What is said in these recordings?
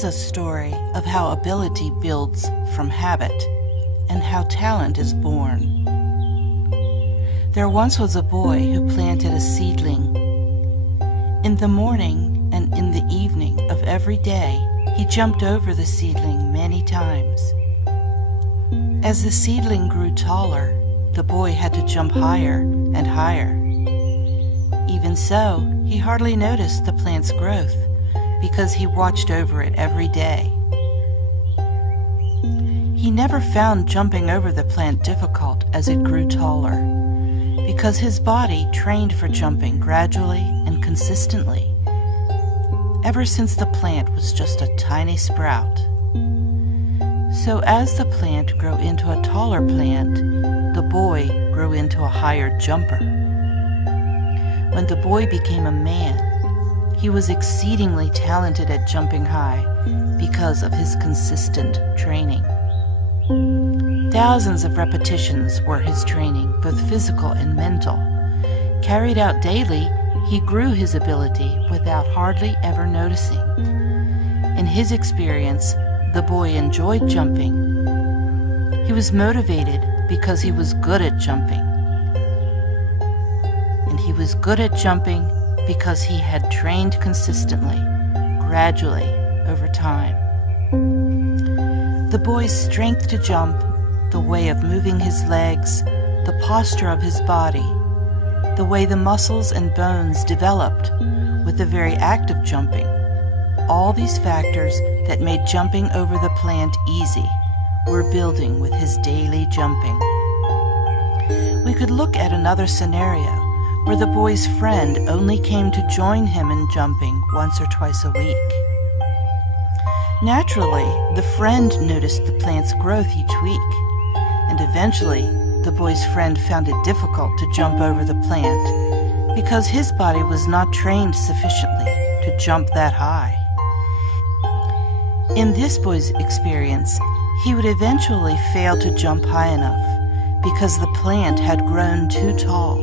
is a story of how ability builds from habit and how talent is born. There once was a boy who planted a seedling. In the morning and in the evening of every day, he jumped over the seedling many times. As the seedling grew taller, the boy had to jump higher and higher. Even so, he hardly noticed the plant's growth because he watched over it every day. He never found jumping over the plant difficult as it grew taller, because his body trained for jumping gradually and consistently, ever since the plant was just a tiny sprout. So as the plant grew into a taller plant, the boy grew into a higher jumper. When the boy became a man, he was exceedingly talented at jumping high because of his consistent training. Thousands of repetitions were his training, both physical and mental. Carried out daily, he grew his ability without hardly ever noticing. In his experience, the boy enjoyed jumping. He was motivated because he was good at jumping. And he was good at jumping because he had trained consistently, gradually, over time. The boy's strength to jump, the way of moving his legs, the posture of his body, the way the muscles and bones developed with the very act of jumping, all these factors that made jumping over the plant easy were building with his daily jumping. We could look at another scenario where the boy's friend only came to join him in jumping once or twice a week. Naturally, the friend noticed the plant's growth each week, and eventually the boy's friend found it difficult to jump over the plant because his body was not trained sufficiently to jump that high. In this boy's experience, he would eventually fail to jump high enough because the plant had grown too tall.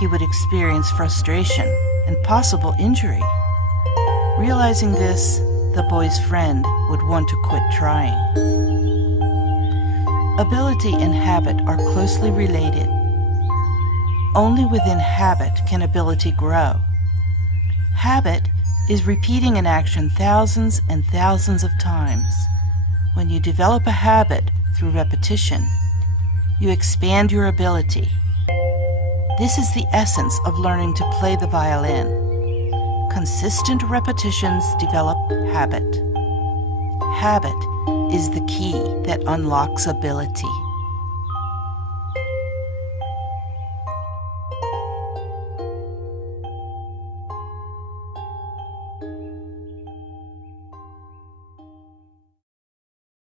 He would experience frustration and possible injury. Realizing this, the boy's friend would want to quit trying. Ability and habit are closely related. Only within habit can ability grow. Habit is repeating an action thousands and thousands of times. When you develop a habit through repetition, you expand your ability. This is the essence of learning to play the violin. Consistent repetitions develop habit. Habit is the key that unlocks ability.